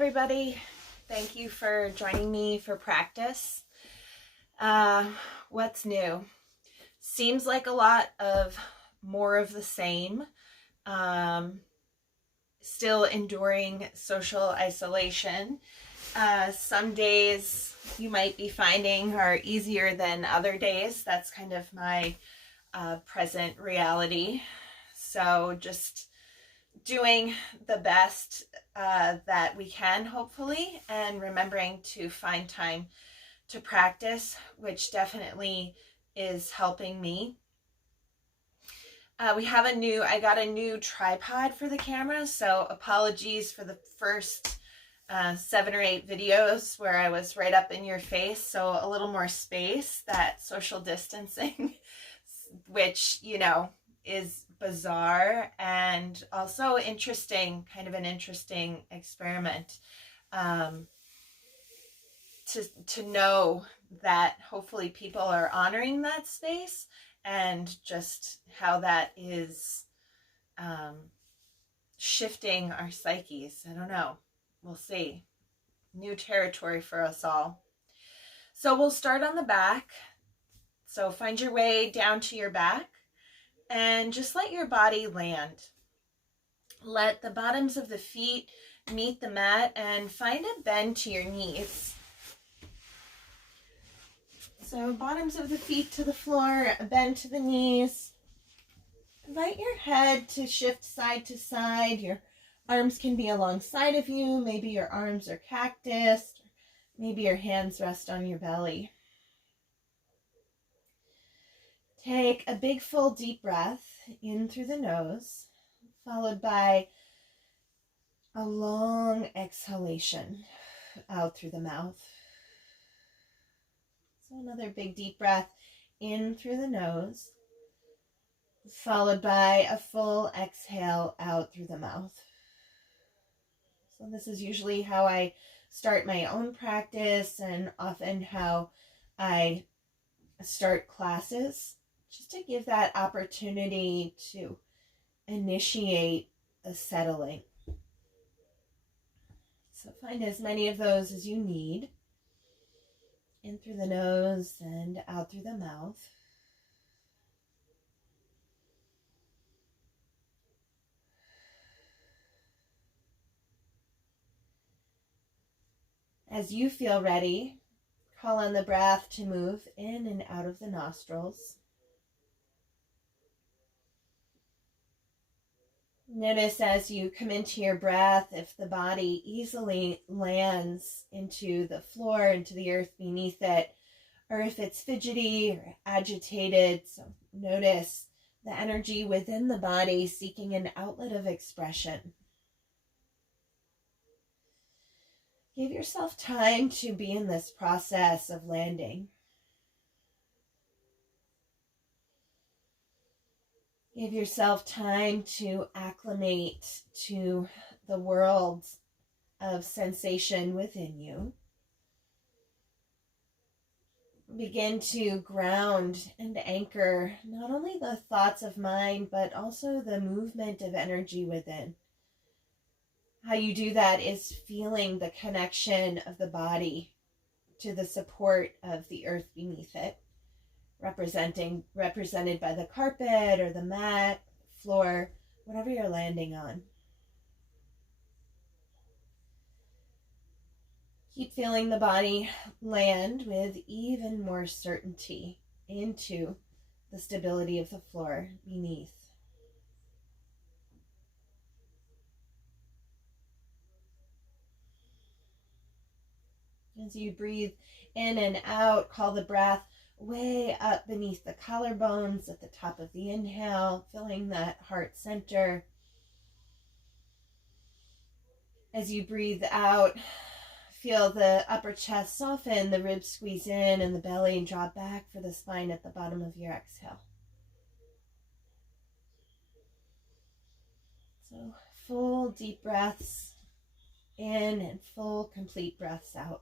everybody. Thank you for joining me for practice. What's new? Seems like a lot of more of the same. Still enduring social isolation. Some days you might be finding are easier than other days. That's kind of my present reality. So just doing the best that we can, hopefully, and remembering to find time to practice, which definitely is helping me. I got a new tripod for the camera, so apologies for the first 7 or 8 videos where I was right up in your face, so a little more space, that social distancing, which, you know, is bizarre and also interesting, kind of an interesting experiment to know that hopefully people are honoring that space and just how that is shifting our psyches. I don't know. We'll see. New territory for us all. So we'll start on the back. So find your way down to your back and just let your body land. Let the bottoms of the feet meet the mat and find a bend to your knees. So bottoms of the feet to the floor, a bend to the knees. Invite your head to shift side to side. Your arms can be alongside of you. Maybe your arms are cactus. Maybe your hands rest on your belly. Take a big full deep breath in through the nose, followed by a long exhalation out through the mouth. So another big deep breath in through the nose, followed by a full exhale out through the mouth. So this is usually how I start my own practice and often how I start classes, just to give that opportunity to initiate a settling. So find as many of those as you need. In through the nose and out through the mouth. As you feel ready, call on the breath to move in and out of the nostrils. Notice as you come into your breath if the body easily lands into the floor, into the earth beneath it, or if it's fidgety or agitated. So notice the energy within the body seeking an outlet of expression. Give yourself time to be in this process of landing. Give yourself time to acclimate to the world of sensation within you. Begin to ground and anchor not only the thoughts of mind, but also the movement of energy within. How you do that is feeling the connection of the body to the support of the earth beneath it, represented by the carpet or the mat, floor, whatever you're landing on. Keep feeling the body land with even more certainty into the stability of the floor beneath. As you breathe in and out, call the breath way up beneath the collarbones at the top of the inhale, filling that heart center. As you breathe out, feel the upper chest soften, the ribs squeeze in, and the belly drop back for the spine at the bottom of your exhale. So full deep breaths in and full complete breaths out.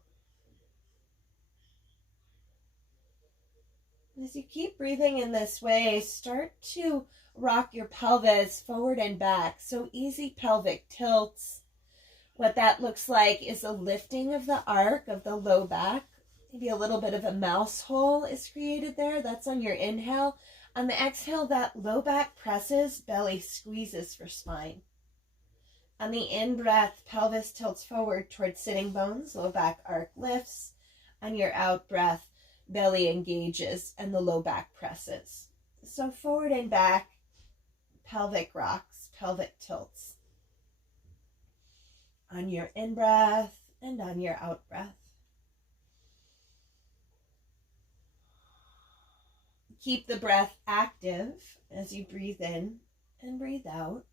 As you keep breathing in this way, start to rock your pelvis forward and back. So easy pelvic tilts, What that looks like is a lifting of the arc of the low back. Maybe a little bit of a mouse hole is created there. That's on your inhale. On the exhale, that low back presses, belly squeezes for spine. On the in-breath, pelvis tilts forward towards sitting bones, low back arc lifts. On your out-breath, belly engages and the low back presses. So forward and back, pelvic rocks, pelvic tilts. On your in-breath and on your out-breath. Keep the breath active as you breathe in and breathe out.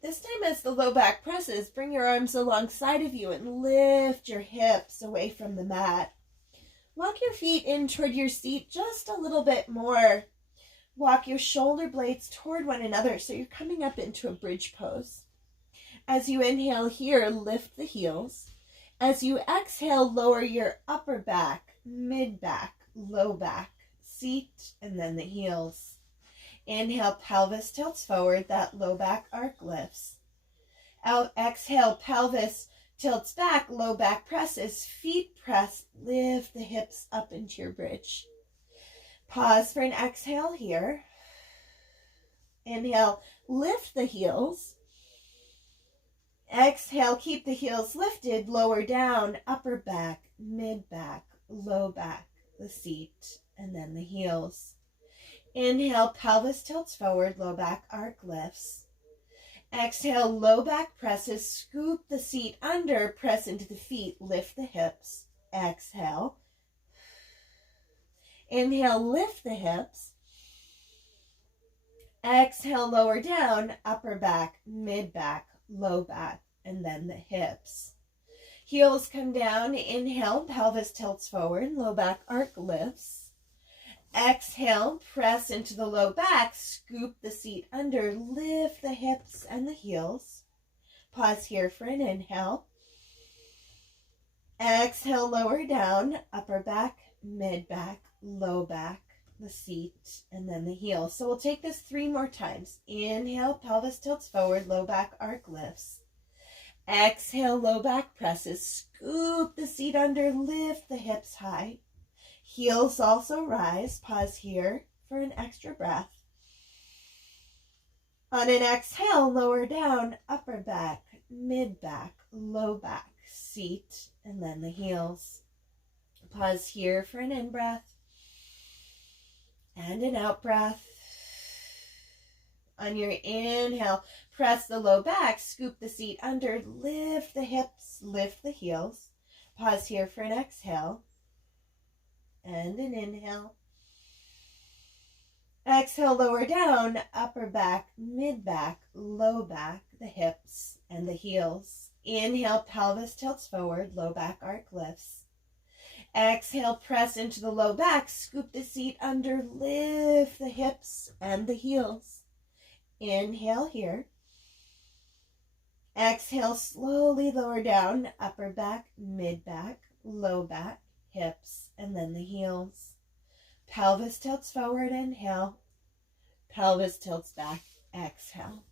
This time as the low back presses, bring your arms alongside of you and lift your hips away from the mat. Walk your feet in toward your seat just a little bit more. Walk your shoulder blades toward one another so you're coming up into a bridge pose. As you inhale here, lift the heels. As you exhale, lower your upper back, mid back, low back, seat, and then the heels. Inhale, pelvis tilts forward, that low back arc lifts. Out, exhale, pelvis tilts back, low back presses, feet press, lift the hips up into your bridge. Pause for an exhale here. Inhale, lift the heels. Exhale, keep the heels lifted, lower down, upper back, mid back, low back, the seat, and then the heels. Inhale, pelvis tilts forward, low back arc lifts. Exhale, low back presses, scoop the seat under, press into the feet, lift the hips. Exhale. Inhale, lift the hips. Exhale, lower down, upper back, mid back, low back, and then the hips. Heels come down, inhale, pelvis tilts forward, low back arc lifts. Exhale, press into the low back, scoop the seat under, lift the hips and the heels. Pause here for an inhale. Exhale, lower down, upper back, mid back, low back, the seat, and then the heels. So we'll take this 3 more times. Inhale, pelvis tilts forward, low back arc lifts. Exhale, low back presses, scoop the seat under, lift the hips high. Heels also rise. Pause here for an extra breath. On an exhale, lower down, upper back, mid back, low back, seat, and then the heels. Pause here for an in-breath and an out-breath. On your inhale, press the low back, scoop the seat under, lift the hips, lift the heels. Pause here for an exhale and an inhale. Exhale, lower down, upper back, mid back, low back, the hips and the heels. Inhale, pelvis tilts forward, low back arc lifts. Exhale, press into the low back, scoop the seat under, lift the hips and the heels. Inhale here. Exhale, slowly lower down, upper back, mid back, low back, hips, and then the heels. Pelvis tilts forward, inhale. Pelvis tilts back, exhale.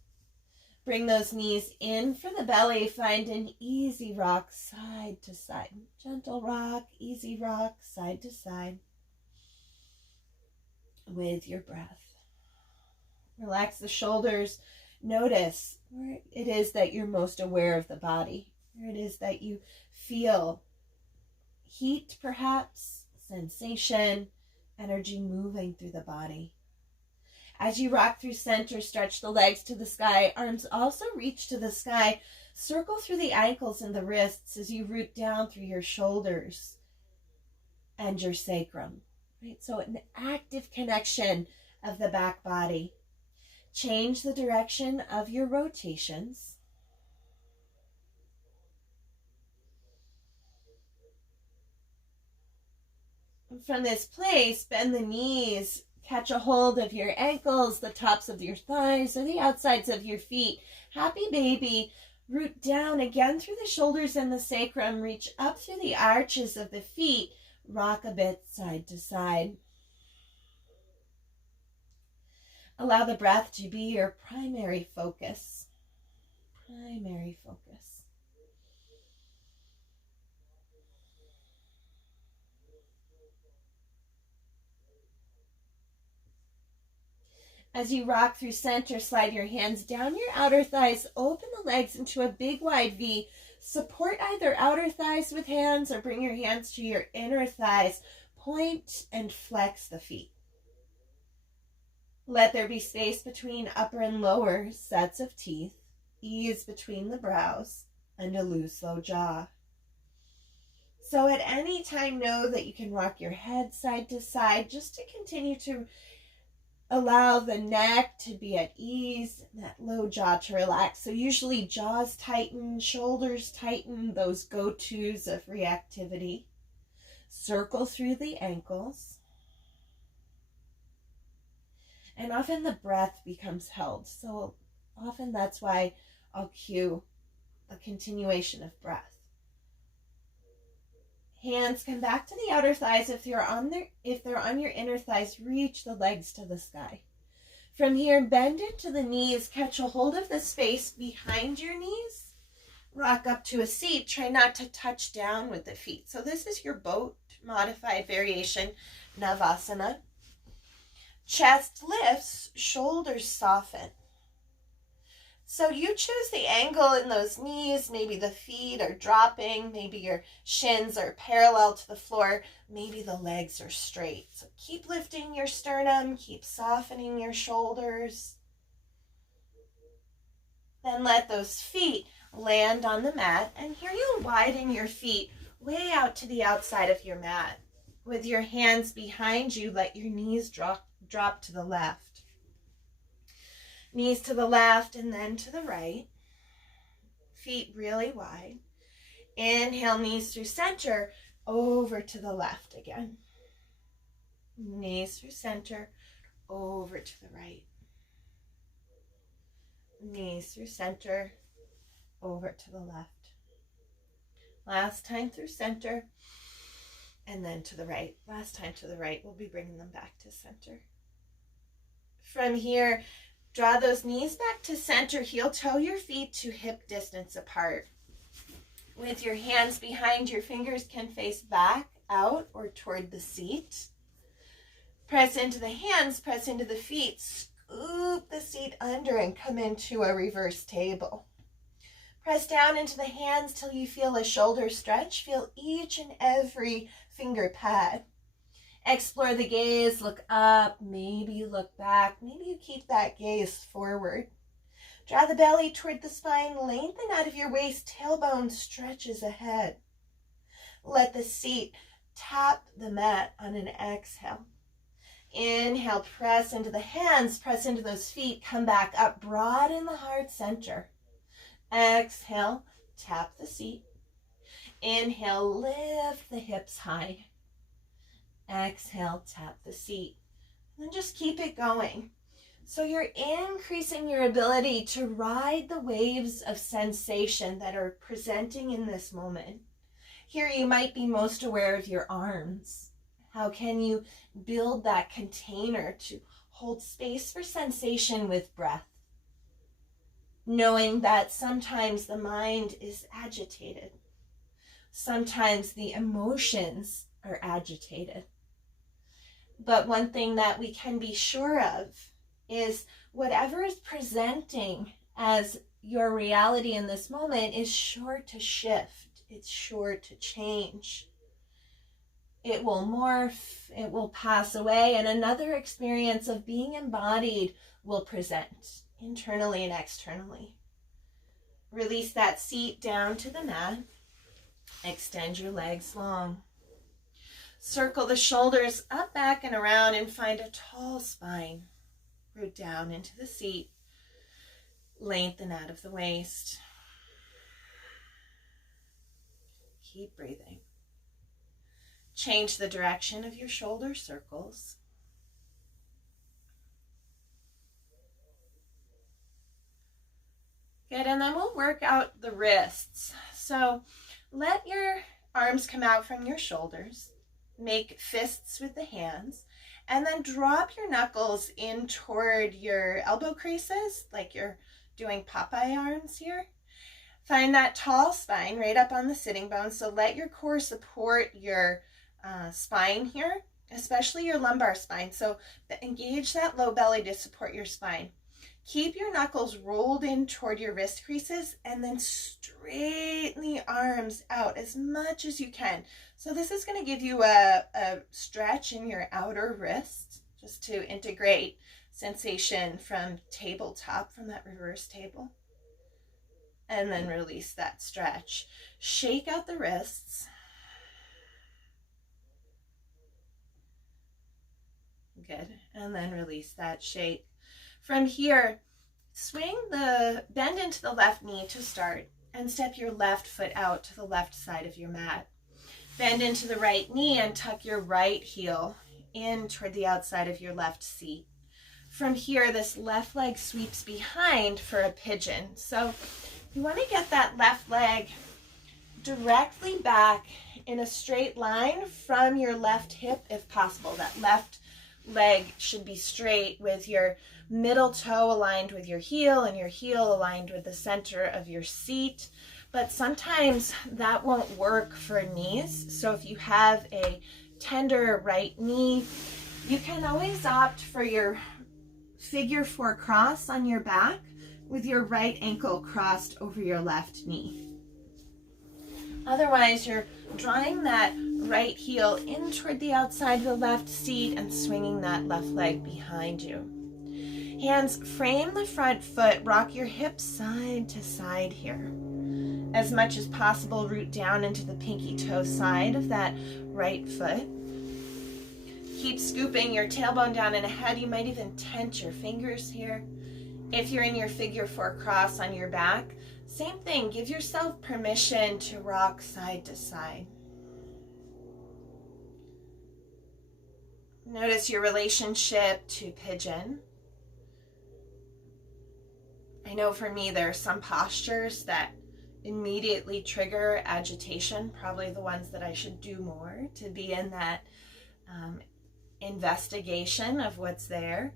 Bring those knees in for the belly. Find an easy rock side to side. Gentle rock, easy rock, side to side with your breath. Relax the shoulders. Notice where it is that you're most aware of the body. Where it is that you feel heat, perhaps, sensation, energy moving through the body. As you rock through center, stretch the legs to the sky. Arms also reach to the sky. Circle through the ankles and the wrists as you root down through your shoulders and your sacrum. Right? So an active connection of the back body. Change the direction of your rotations. From this place, bend the knees. Catch a hold of your ankles, the tops of your thighs, or the outsides of your feet. Happy baby. Root down again through the shoulders and the sacrum. Reach up through the arches of the feet. Rock a bit side to side. Allow the breath to be your primary focus. Primary focus. As you rock through center, slide your hands down your outer thighs, open the legs into a big wide V. Support either outer thighs with hands or bring your hands to your inner thighs. Point and flex the feet. Let there be space between upper and lower sets of teeth, ease between the brows, and a loose low jaw. So at any time, know that you can rock your head side to side just to continue to allow the neck to be at ease, and that low jaw to relax. So usually jaws tighten, shoulders tighten, those go-tos of reactivity. Circle through the ankles. And often the breath becomes held. So often that's why I'll cue a continuation of breath. Hands come back to the outer thighs. If they're on your inner thighs, reach the legs to the sky. From here, bend into the knees. Catch a hold of the space behind your knees. Rock up to a seat. Try not to touch down with the feet. So this is your boat modified variation, Navasana. Chest lifts, shoulders soften. So you choose the angle in those knees. Maybe the feet are dropping. Maybe your shins are parallel to the floor. Maybe the legs are straight. So keep lifting your sternum. Keep softening your shoulders. Then let those feet land on the mat. And here you'll widen your feet way out to the outside of your mat. With your hands behind you, let your knees drop to the left. Knees to the left and then to the right. Feet really wide. Inhale, knees through center, over to the left again. Knees through center, over to the right. Knees through center, over to the left. Last time through center, and then to the right. Last time to the right. We'll be bringing them back to center. From here, draw those knees back to center. Heel toe your feet to hip distance apart. With your hands behind, your fingers can face back, out, or toward the seat. Press into the hands, press into the feet. Scoop the seat under and come into a reverse table. Press down into the hands till you feel a shoulder stretch. Feel each and every finger pad. Explore the gaze, look up, maybe you look back, maybe you keep that gaze forward. Draw the belly toward the spine, lengthen out of your waist, tailbone stretches ahead. Let the seat tap the mat on an exhale. Inhale, press into the hands, press into those feet, come back up, broaden the heart center. Exhale, tap the seat. Inhale, lift the hips high. Exhale, tap the seat. And then just keep it going. So you're increasing your ability to ride the waves of sensation that are presenting in this moment. Here you might be most aware of your arms. How can you build that container to hold space for sensation with breath? Knowing that sometimes the mind is agitated. Sometimes the emotions are agitated. But one thing that we can be sure of is whatever is presenting as your reality in this moment is sure to shift. It's sure to change. It will morph, it will pass away, and another experience of being embodied will present internally and externally. Release that seat down to the mat. Extend your legs long. Circle the shoulders up, back, and around and find a tall spine. Root down into the seat. Lengthen out of the waist. Keep breathing. Change the direction of your shoulder circles. Good, and then we'll work out the wrists. So let your arms come out from your shoulders. make fists with the hands, and then drop your knuckles in toward your elbow creases, like you're doing Popeye arms here. Find that tall spine right up on the sitting bones. So let your core support your spine here, especially your lumbar spine. So engage that low belly to support your spine. Keep your knuckles rolled in toward your wrist creases and then straighten the arms out as much as you can. So this is going to give you a stretch in your outer wrist just to integrate sensation from tabletop, from that reverse table. And then release that stretch. Shake out the wrists. Good. And then release that shake. From here, bend into the left knee to start and step your left foot out to the left side of your mat. Bend into the right knee and tuck your right heel in toward the outside of your left seat. From here, this left leg sweeps behind for a pigeon. So you want to get that left leg directly back in a straight line from your left hip if possible. That left leg should be straight with your middle toe aligned with your heel and your heel aligned with the center of your seat. But sometimes that won't work for knees. So if you have a tender right knee, you can always opt for your figure 4 cross on your back with your right ankle crossed over your left knee. Otherwise, you're drawing that right heel in toward the outside of the left seat and swinging that left leg behind you. Hands frame the front foot, rock your hips side to side here. As much as possible, root down into the pinky toe side of that right foot. Keep scooping your tailbone down and ahead. You might even tense your fingers here. If you're in your figure 4 cross on your back, same thing. Give yourself permission to rock side to side. Notice your relationship to pigeon. I know for me there are some postures that immediately trigger agitation, probably the ones that I should do more to be in that investigation of what's there.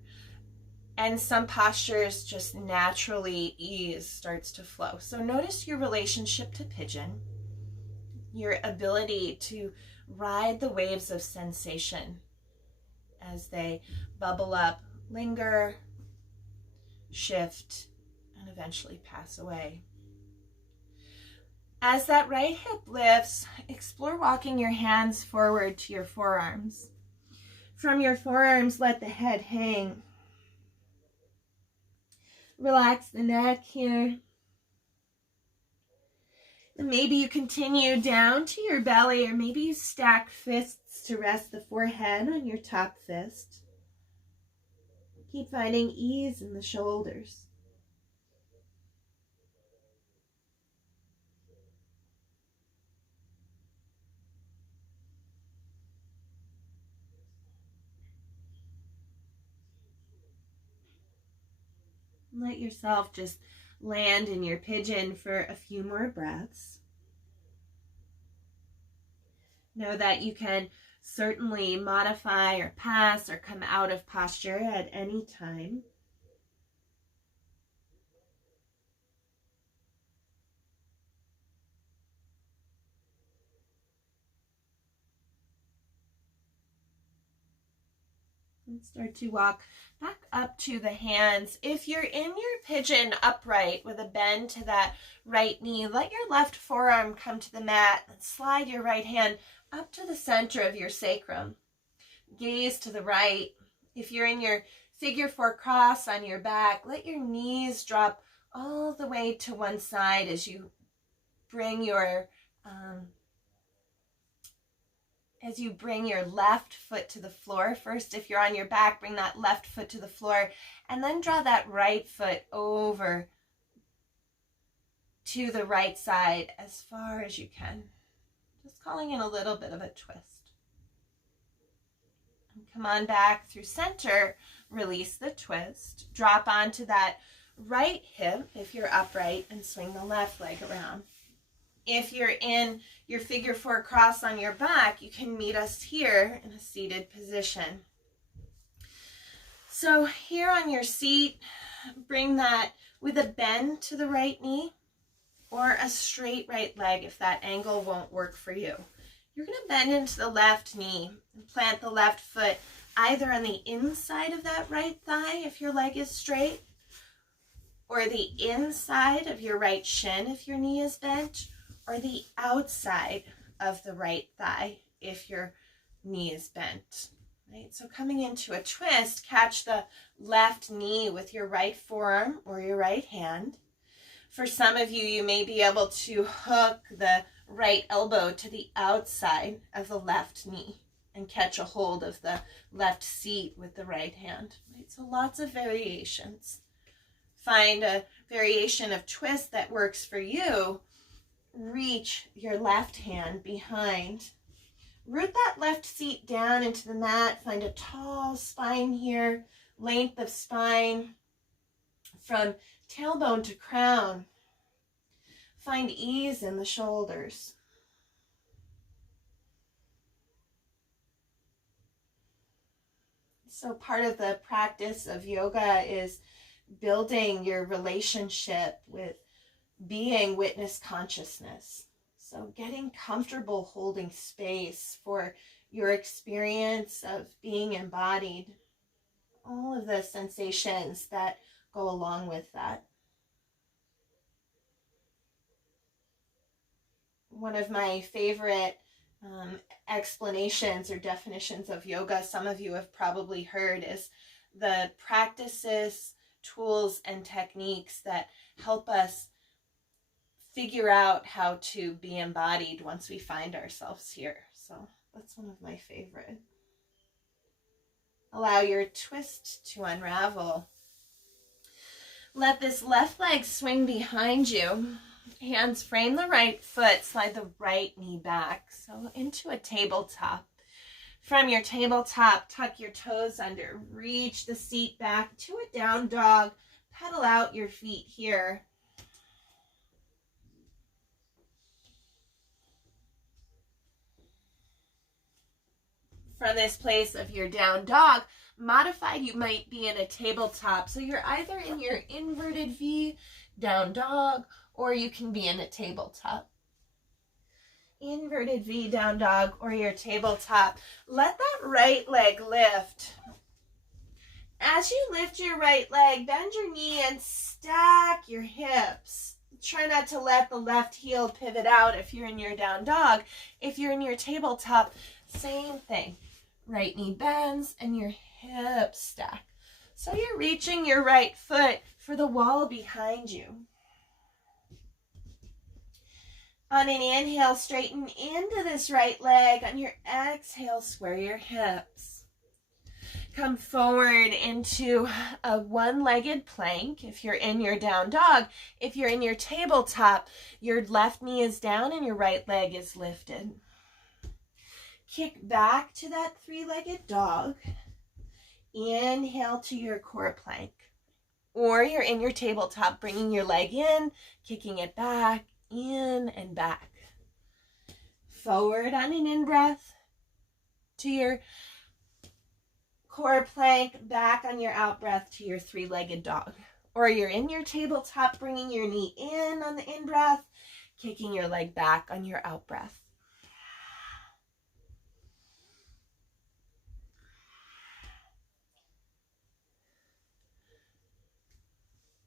And some postures just naturally ease starts to flow. So notice your relationship to pigeon, your ability to ride the waves of sensation as they bubble up, linger, shift, and eventually pass away. As that right hip lifts, explore walking your hands forward to your forearms. From your forearms, let the head hang. Relax the neck here. And maybe you continue down to your belly, or maybe you stack fists to rest the forehead on your top fist. Keep finding ease in the shoulders. Let yourself just land in your pigeon for a few more breaths. Know that you can certainly modify or pass or come out of posture at any time. And start to walk back up to the hands. If you're in your pigeon upright with a bend to that right knee, let your left forearm come to the mat and slide your right hand up to the center of your sacrum. Gaze to the right. If you're in your figure 4 cross on your back, let your knees drop all the way to one side as you bring your left foot to the floor. First, if you're on your back, bring that left foot to the floor, and then draw that right foot over to the right side as far as you can. Just calling in a little bit of a twist. And come on back through center, release the twist, drop onto that right hip if you're upright, and swing the left leg around. If you're in your figure 4 cross on your back, you can meet us here in a seated position. So here on your seat, bring that with a bend to the right knee or a straight right leg if that angle won't work for you. You're going to bend into the left knee and plant the left foot either on the inside of that right thigh if your leg is straight, or the inside of your right shin if your knee is bent, or the outside of the right thigh if your knee is bent. Right? So coming into a twist, catch the left knee with your right forearm or your right hand. For some of you, you may be able to hook the right elbow to the outside of the left knee and catch a hold of the left seat with the right hand. Right? So lots of variations. Find a variation of twist that works for you. Reach your left hand behind. Root that left seat down into the mat. Find a tall spine here, length of spine from tailbone to crown. Find ease in the shoulders. So part of the practice of yoga is building your relationship with being witness consciousness. So getting comfortable holding space for your experience of being embodied. All of the sensations that go along with that. One of my favorite explanations or definitions of yoga, some of you have probably heard, is the practices, tools, and techniques that help us figure out how to be embodied once we find ourselves here. So that's one of my favorite. Allow your twist to unravel. Let this left leg swing behind you. Hands frame the right foot, slide the right knee back. So into a tabletop. From your tabletop, tuck your toes under. Reach the seat back to a down dog. Pedal out your feet here. From this place of your down dog, modified, you might be in a tabletop. So you're either in your inverted V, down dog, or you can be in a tabletop. Inverted V, down dog, or your tabletop. Let that right leg lift. As you lift your right leg, bend your knee and stack your hips. Try not to let the left heel pivot out if you're in your down dog. If you're in your tabletop, same thing. Right knee bends and your hips stack. So you're reaching your right foot for the wall behind you. On an inhale, straighten into this right leg. On your exhale, square your hips. Come forward into a one-legged plank if you're in your down dog. If you're in your tabletop, your left knee is down and your right leg is lifted. Kick back to that three-legged dog. Inhale to your core plank. Or you're in your tabletop, bringing your leg in, kicking it back, in and back. Forward on an in-breath to your core plank, back on your out-breath to your three-legged dog. Or you're in your tabletop, bringing your knee in on the in-breath, kicking your leg back on your out-breath.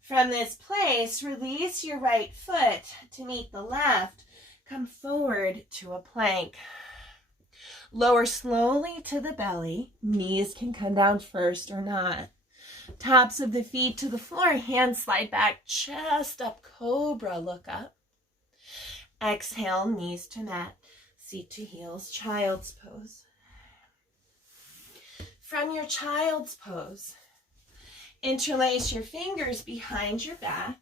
From this place, release your right foot to meet the left. Come forward to a plank. Lower slowly to the belly. Knees can come down first or not. Tops of the feet to the floor. Hands slide back. Chest up. Cobra. Look up. Exhale. Knees to mat. Seat to heels. Child's pose. From your child's pose, interlace your fingers behind your back.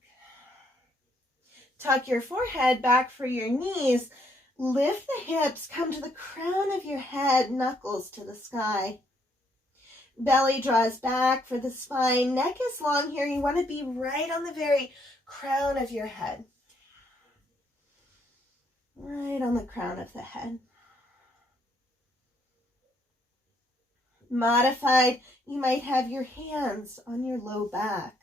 Tuck your forehead back for your knees. Lift the hips, come to the crown of your head, knuckles to the sky. Belly draws back for the spine. Neck is long here. You want to be right on the very crown of your head. right on the crown of the head. Modified, you might have your hands on your low back.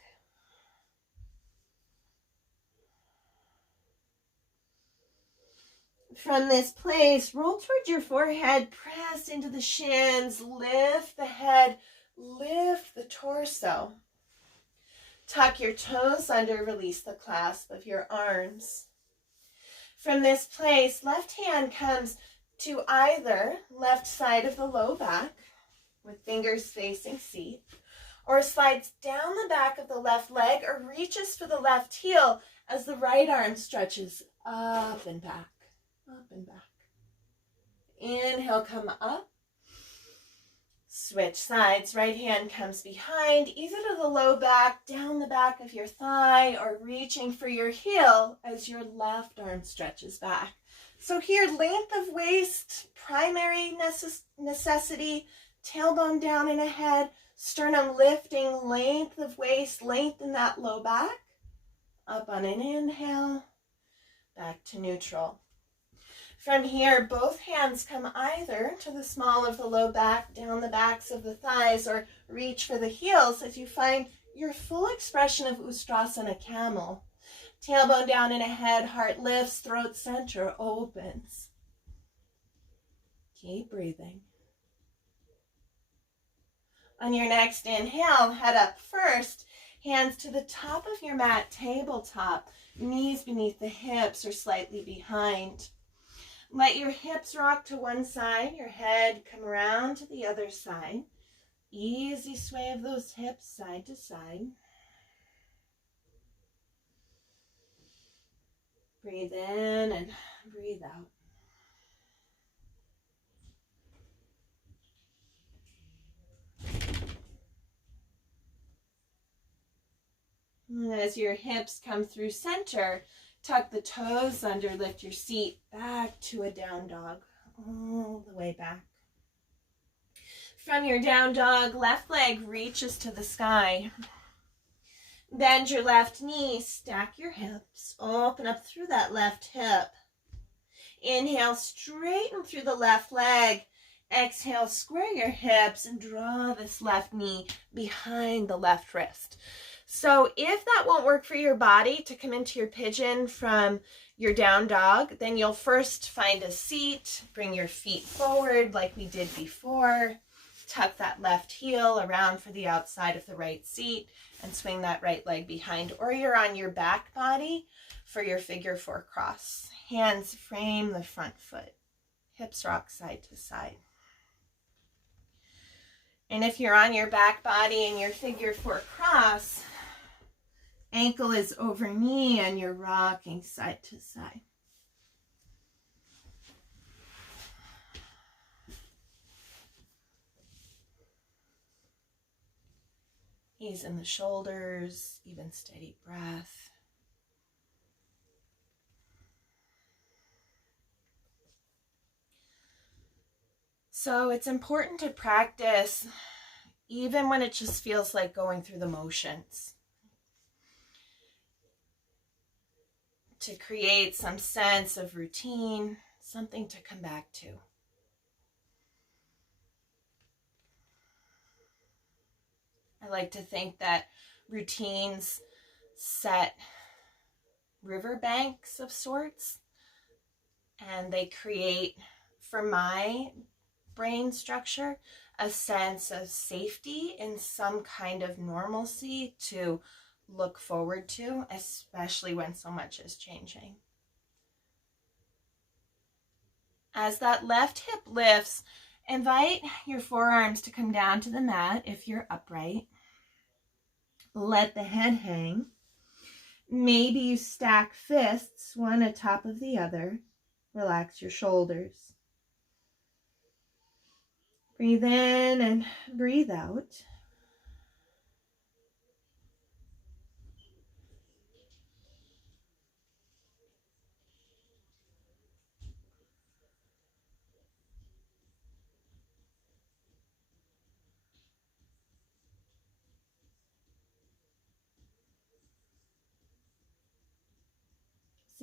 From this place, roll towards your forehead, press into the shins, lift the head, lift the torso. Tuck your toes under, release the clasp of your arms. From this place, left hand comes to either left side of the low back with fingers facing seat, or slides down the back of the left leg or reaches for the left heel as the right arm stretches up and back, up and back. Inhale, come up. Switch sides. Right hand comes behind, either to the low back, down the back of your thigh, or reaching for your heel as your left arm stretches back. So here, length of waist, primary necessity, tailbone down and ahead, sternum lifting, length of waist, lengthen that low back. Up on an inhale, back to neutral. From here, both hands come either to the small of the low back, down the backs of the thighs, or reach for the heels as you find your full expression of Ustrasana Camel. Tailbone down and ahead, heart lifts, throat center opens. Keep breathing. On your next inhale, head up first, hands to the top of your mat, tabletop, knees beneath the hips or slightly behind. Let your hips rock to one side, your head come around to the other side. Easy sway of those hips side to side. Breathe in and breathe out. And as your hips come through center, tuck the toes under, lift your seat back to a down dog, all the way back. From your down dog, left leg reaches to the sky. Bend your left knee, stack your hips, open up through that left hip. Inhale, straighten through the left leg. Exhale, square your hips and draw this left knee behind the left wrist. So if that won't work for your body to come into your pigeon from your down dog, then you'll first find a seat, bring your feet forward like we did before, tuck that left heel around for the outside of the right seat and swing that right leg behind, or you're on your back body for your figure four cross. Hands frame the front foot, hips rock side to side. And if you're on your back body and your figure four cross, ankle is over knee and you're rocking side to side. Ease in the shoulders, even steady breath. So it's important to practice even when it just feels like going through the motions, to create some sense of routine, something to come back to. I like to think that routines set riverbanks of sorts, and they create, for my brain structure, a sense of safety and some kind of normalcy to look forward to, especially when so much is changing. As that left hip lifts, invite your forearms to come down to the mat if you're upright. Let the head hang. Maybe you stack fists, one atop of the other. Relax your shoulders. Breathe in and breathe out.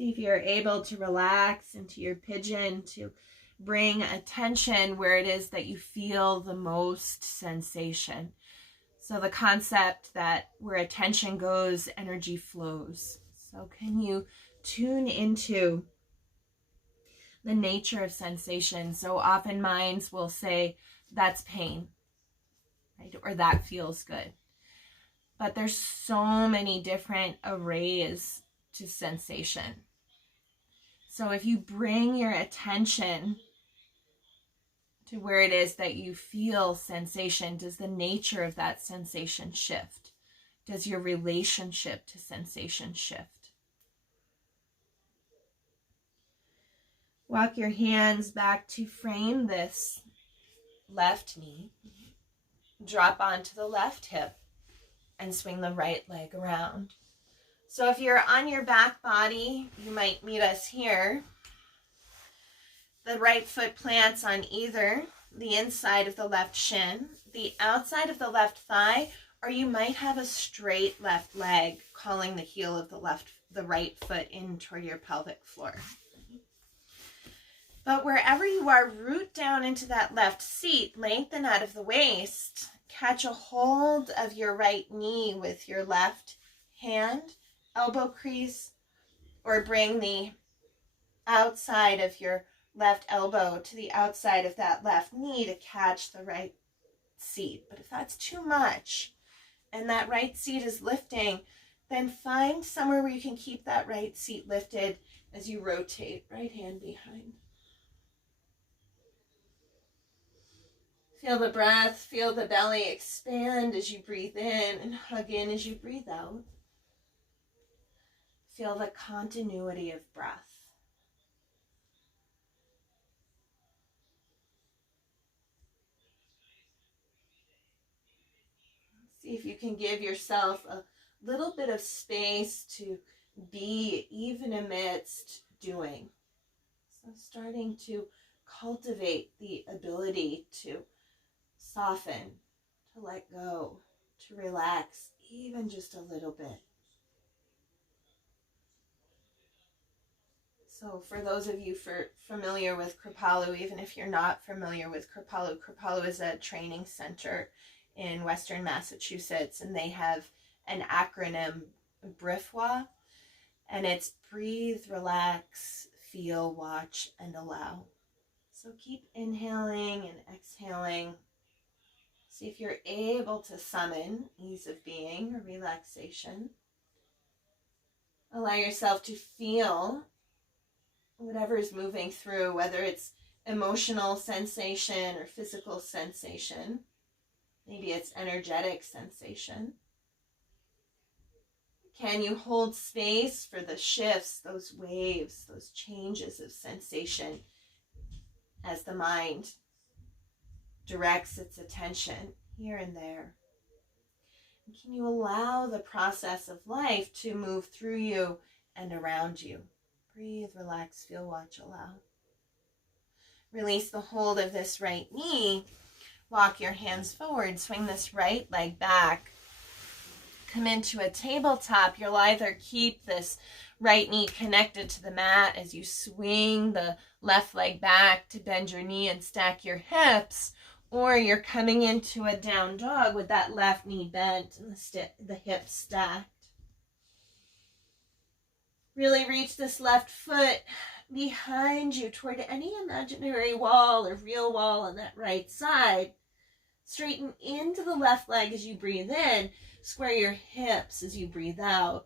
See if you're able to relax into your pigeon, to bring attention where it is that you feel the most sensation. So the concept that where attention goes, energy flows. So can you tune into the nature of sensation? So often minds will say, that's pain, right? Or that feels good. But there's so many different arrays to sensation. So if you bring your attention to where it is that you feel sensation, does the nature of that sensation shift? Does your relationship to sensation shift? Walk your hands back to frame this left knee. Drop onto the left hip and swing the right leg around. So if you're on your back body, you might meet us here. The right foot plants on either the inside of the left shin, the outside of the left thigh, or you might have a straight left leg calling the heel of the right foot in toward your pelvic floor. But wherever you are, root down into that left seat, lengthen out of the waist, catch a hold of your right knee with your left hand, elbow crease, or bring the outside of your left elbow to the outside of that left knee to catch the right seat. But if that's too much and that right seat is lifting, then find somewhere where you can keep that right seat lifted as you rotate, right hand behind. Feel the breath, feel the belly expand as you breathe in and hug in as you breathe out. Feel the continuity of breath. See if you can give yourself a little bit of space to be even amidst doing. So starting to cultivate the ability to soften, to let go, to relax even just a little bit. So for those of you familiar with Kripalu, even if you're not familiar with Kripalu, Kripalu is a training center in Western Massachusetts, and they have an acronym, BRIFWA, and it's breathe, relax, feel, watch, and allow. So keep inhaling and exhaling. See if you're able to summon ease of being or relaxation. Allow yourself to feel whatever is moving through, whether it's emotional sensation or physical sensation. Maybe it's energetic sensation. Can you hold space for the shifts, those waves, those changes of sensation as the mind directs its attention here and there? And can you allow the process of life to move through you and around you? Breathe, relax, feel, watch, allow. Release the hold of this right knee. Walk your hands forward. Swing this right leg back. Come into a tabletop. You'll either keep this right knee connected to the mat as you swing the left leg back to bend your knee and stack your hips, or you're coming into a down dog with that left knee bent and the hips stacked. Really reach this left foot behind you toward any imaginary wall or real wall on that right side. Straighten into the left leg as you breathe in. Square your hips as you breathe out.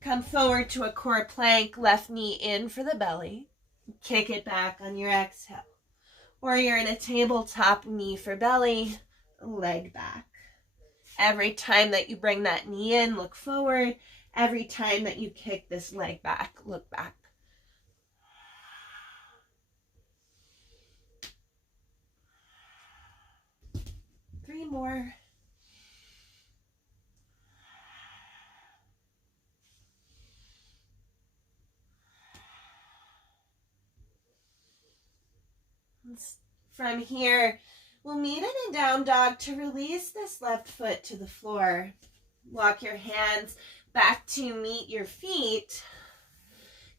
Come forward to a core plank, left knee in for the belly. Kick it back on your exhale. Or you're in a tabletop, knee for belly, leg back. Every time that you bring that knee in, look forward. Every time that you kick this leg back, look back. Three more. From here, we'll meet in a down dog to release this left foot to the floor. Walk your hands back to meet your feet.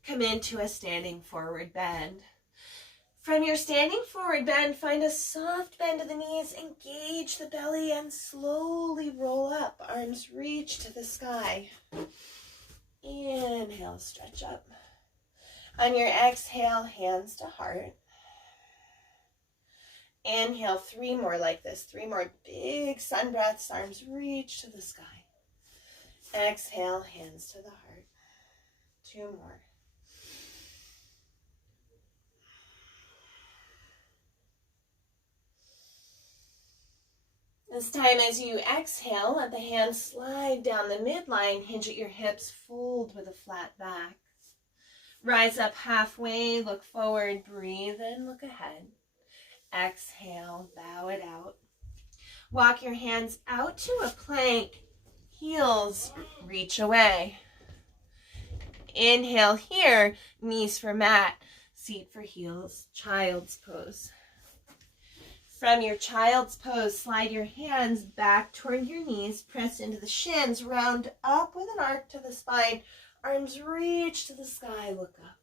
come into a standing forward bend. From your standing forward bend, find a soft bend of the knees, engage the belly, and slowly roll up. Arms reach to the sky. Inhale, stretch up. On your exhale, hands to heart. Inhale, 3 more like this. 3 more big sun breaths. Arms reach to the sky. Exhale, hands to the heart. 2 more. This time as you exhale, let the hands slide down the midline, hinge at your hips, fold with a flat back. Rise up halfway, look forward, breathe in, look ahead. Exhale, bow it out. Walk your hands out to a plank, heels reach away. Inhale here, knees for mat, seat for heels, child's pose. From your child's pose, slide your hands back toward your knees, press into the shins, round up with an arc to the spine, arms reach to the sky, look up.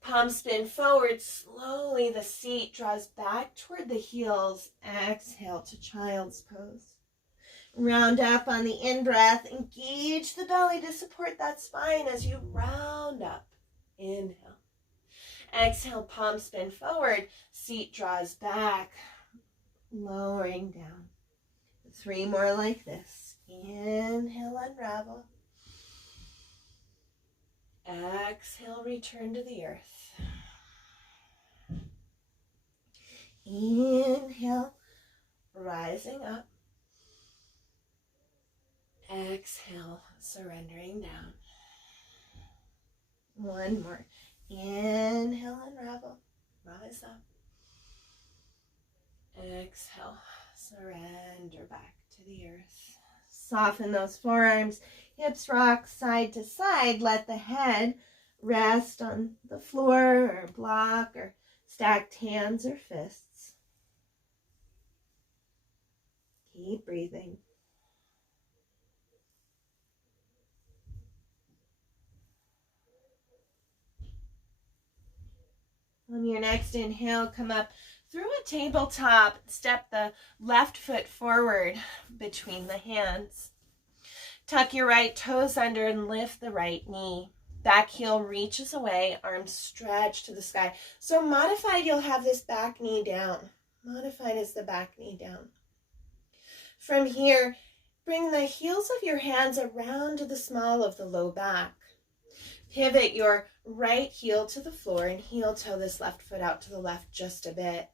Palms spin forward, slowly the seat draws back toward the heels, exhale to child's pose. Round up on the in-breath, engage the belly to support that spine as you round up. Inhale. Exhale, palms spin forward, seat draws back, lowering down. 3 more like this. Inhale, unravel. Exhale, return to the earth. Inhale, rising up. Exhale, surrendering down. 1 more. Inhale, unravel, rise up. Exhale, surrender back to the earth. Soften those forearms, hips rock side to side. Let the head rest on the floor or block or stacked hands or fists. Keep breathing. On your next inhale, come up through a tabletop. Step the left foot forward between the hands. Tuck your right toes under and lift the right knee. Back heel reaches away, arms stretch to the sky. So modified, you'll have this back knee down. Modified is the back knee down. From here, bring the heels of your hands around to the small of the low back. Pivot your right heel to the floor and heel toe this left foot out to the left just a bit.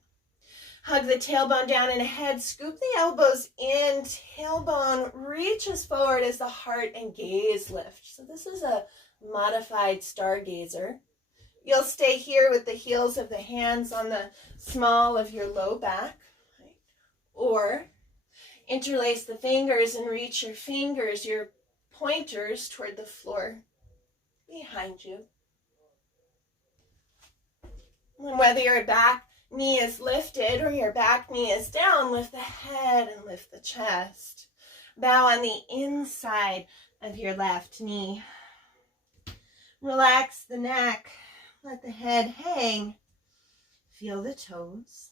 Hug the tailbone down and ahead. Scoop the elbows in. Tailbone reaches forward as the heart and gaze lift. So this is a modified stargazer. You'll stay here with the heels of the hands on the small of your low back. Right? Or interlace the fingers and reach your fingers, your pointers, toward the floor behind you. And whether your back knee is lifted or your back knee is down, lift the head and lift the chest. Bow on the inside of your left knee. Relax the neck. Let the head hang. Feel the toes.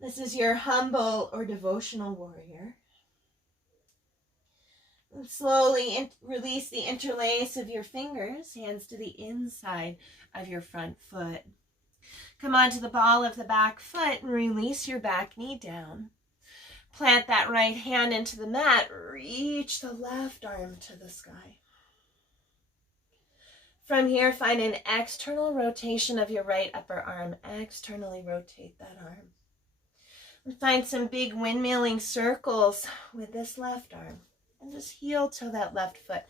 This is your humble or devotional warrior. And slowly release the interlace of your fingers, hands to the inside of your front foot. Come onto the ball of the back foot and release your back knee down. Plant that right hand into the mat. Reach the left arm to the sky. From here, find an external rotation of your right upper arm. Externally rotate that arm. And find some big windmilling circles with this left arm. And just heel toe that left foot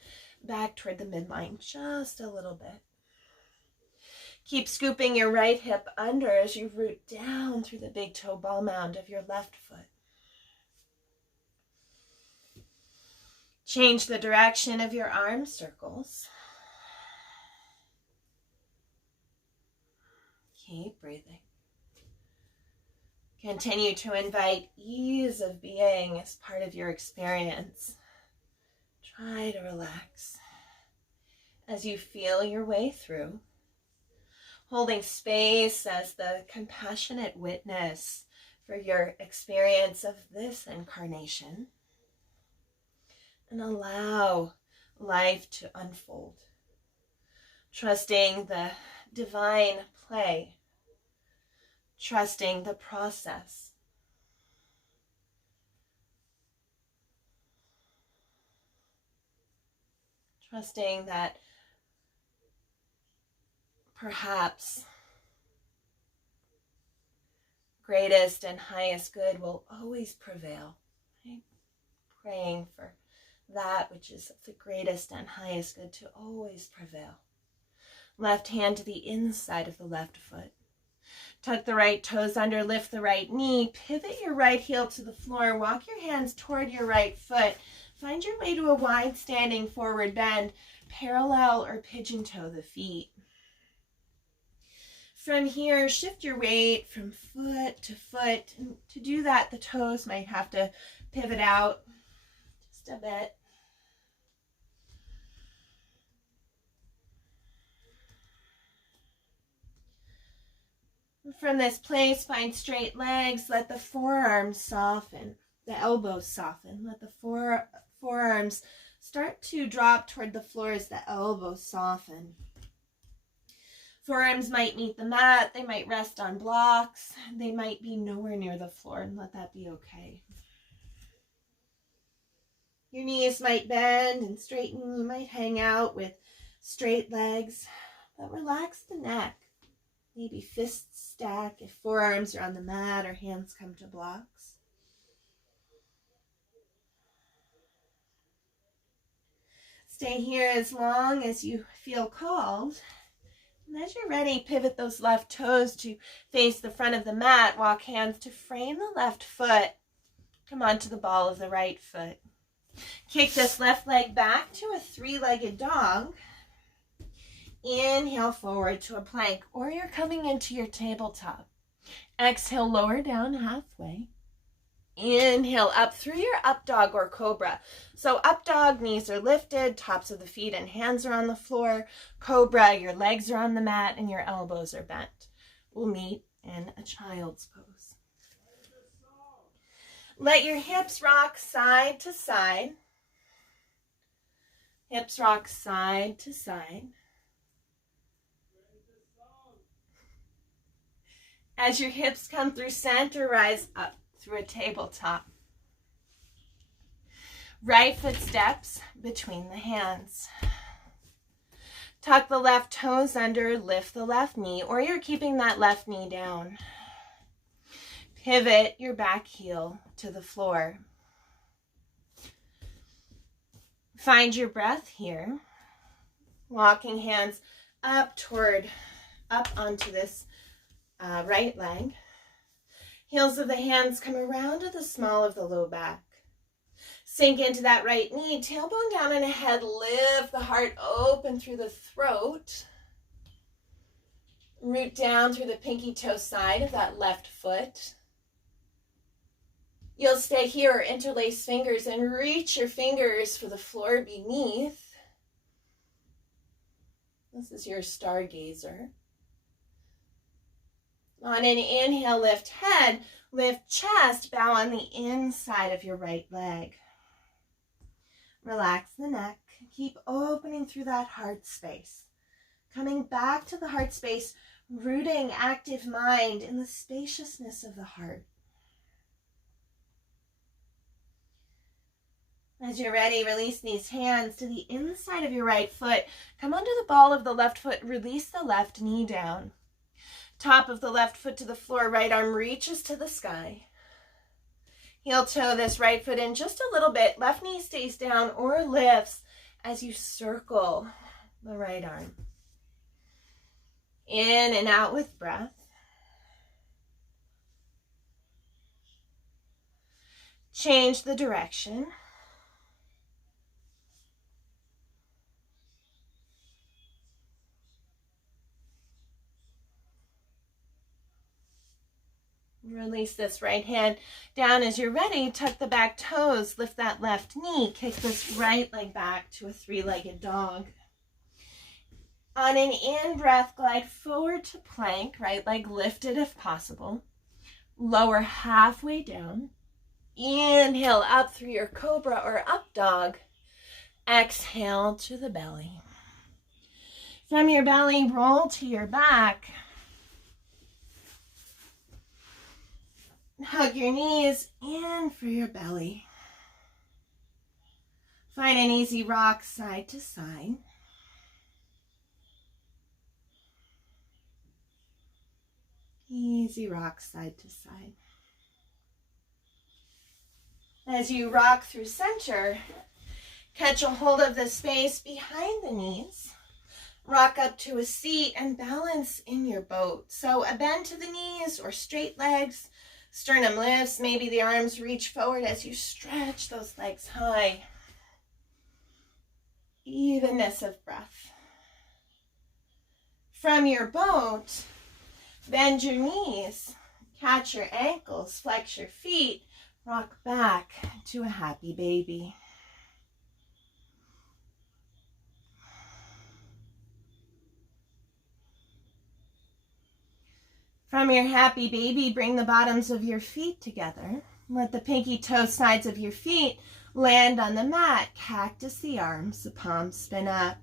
back toward the midline just a little bit. Keep scooping your right hip under as you root down through the big toe ball mound of your left foot. Change the direction of your arm circles. Keep breathing. Continue to invite ease of being as part of your experience. Try to relax. as you feel your way through, holding space as the compassionate witness for your experience of this incarnation, and allow life to unfold, trusting the divine play, trusting the process, trusting that perhaps greatest and highest good will always prevail. Right? Praying for that which is the greatest and highest good to always prevail. Left hand to the inside of the left foot. Tuck the right toes under, lift the right knee, pivot your right heel to the floor, walk your hands toward your right foot. Find your way to a wide standing forward bend, parallel or pigeon toe the feet. From here, shift your weight from foot to foot. And to do that, the toes might have to pivot out just a bit. From this place, find straight legs. Let the forearms soften, the elbows soften. Let the forearms start to drop toward the floor as the elbows soften. Forearms might meet the mat. They might rest on blocks. They might be nowhere near the floor, and let that be okay. Your knees might bend and straighten. You might hang out with straight legs, but relax the neck. Maybe fists stack if forearms are on the mat or hands come to blocks. Stay here as long as you feel called. And as you're ready, pivot those left toes to face the front of the mat. Walk hands to frame the left foot. Come onto the ball of the right foot. Kick this left leg back to a three-legged dog. Inhale forward to a plank, or you're coming into your tabletop. Exhale, lower down halfway. Inhale up through your up dog or cobra. So up dog, knees are lifted, tops of the feet and hands are on the floor. Cobra, your legs are on the mat and your elbows are bent. We'll meet in a child's pose. Let your hips rock side to side. Hips rock side to side. As your hips come through center, rise up through a tabletop. Right foot steps between the hands. Tuck the left toes under, lift the left knee, or you're keeping that left knee down. Pivot your back heel to the floor. Find your breath here. Walking hands up onto this right leg. Heels of the hands come around to the small of the low back. Sink into that right knee, tailbone down and ahead. Lift the heart open through the throat. Root down through the pinky toe side of that left foot. You'll stay here or interlace fingers and reach your fingers for the floor beneath. This is your stargazer. On an inhale, lift head, lift chest, bow on the inside of your right leg. Relax the neck. Keep opening through that heart space. Coming back to the heart space, rooting active mind in the spaciousness of the heart. As you're ready, release these hands to the inside of your right foot. Come onto the ball of the left foot. Release the left knee down. Top of the left foot to the floor, right arm reaches to the sky. Heel toe this right foot in just a little bit. Left knee stays down or lifts as you circle the right arm. In and out with breath. Change the direction. Release this right hand down as you're ready. Tuck the back toes, lift that left knee, kick this right leg back to a three-legged dog. On an in-breath, glide forward to plank, right leg lifted if possible. Lower halfway down. Inhale up through your cobra or up dog. Exhale to the belly. From your belly, roll to your back. Hug your knees in for your belly. Find an easy rock side to side. Easy rock side to side. As you rock through center, catch a hold of the space behind the knees. Rock up to a seat and balance in your boat. So a bend to the knees or straight legs. Sternum lifts. Maybe the arms reach forward as you stretch those legs high. Evenness of breath. From your boat, bend your knees. Catch your ankles. Flex your feet. Rock back to a happy baby. From your happy baby, bring the bottoms of your feet together. Let the pinky toe sides of your feet land on the mat. Cactus the arms, the palms spin up.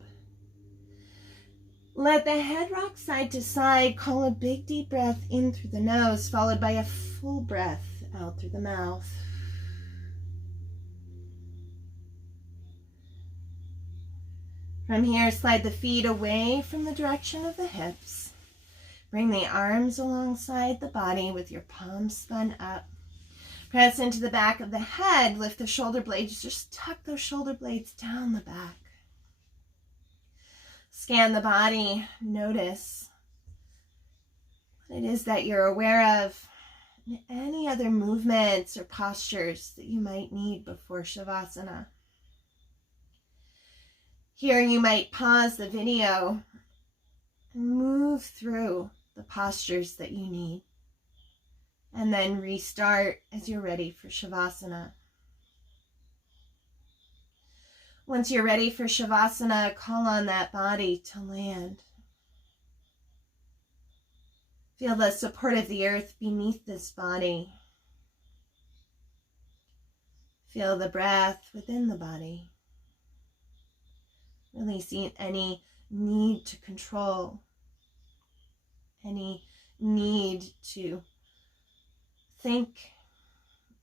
Let the head rock side to side. Call a big deep breath in through the nose, followed by a full breath out through the mouth. From here, slide the feet away from the direction of the hips. Bring the arms alongside the body with your palms spun up. Press into the back of the head. Lift the shoulder blades. Just tuck those shoulder blades down the back. Scan the body. Notice what it is that you're aware of. And any other movements or postures that you might need before Shavasana. Here you might pause the video and move through the postures that you need. And then restart as you're ready for Shavasana. Once you're ready for Shavasana, call on that body to land. Feel the support of the earth beneath this body. Feel the breath within the body. Releasing any need to control, any need to think,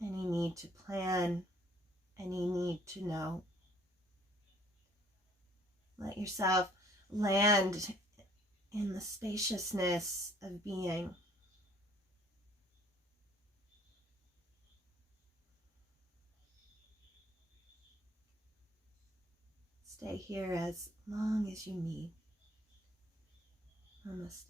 any need to plan, any need to know. Let yourself land in the spaciousness of being. Stay here as long as you need. Namaste.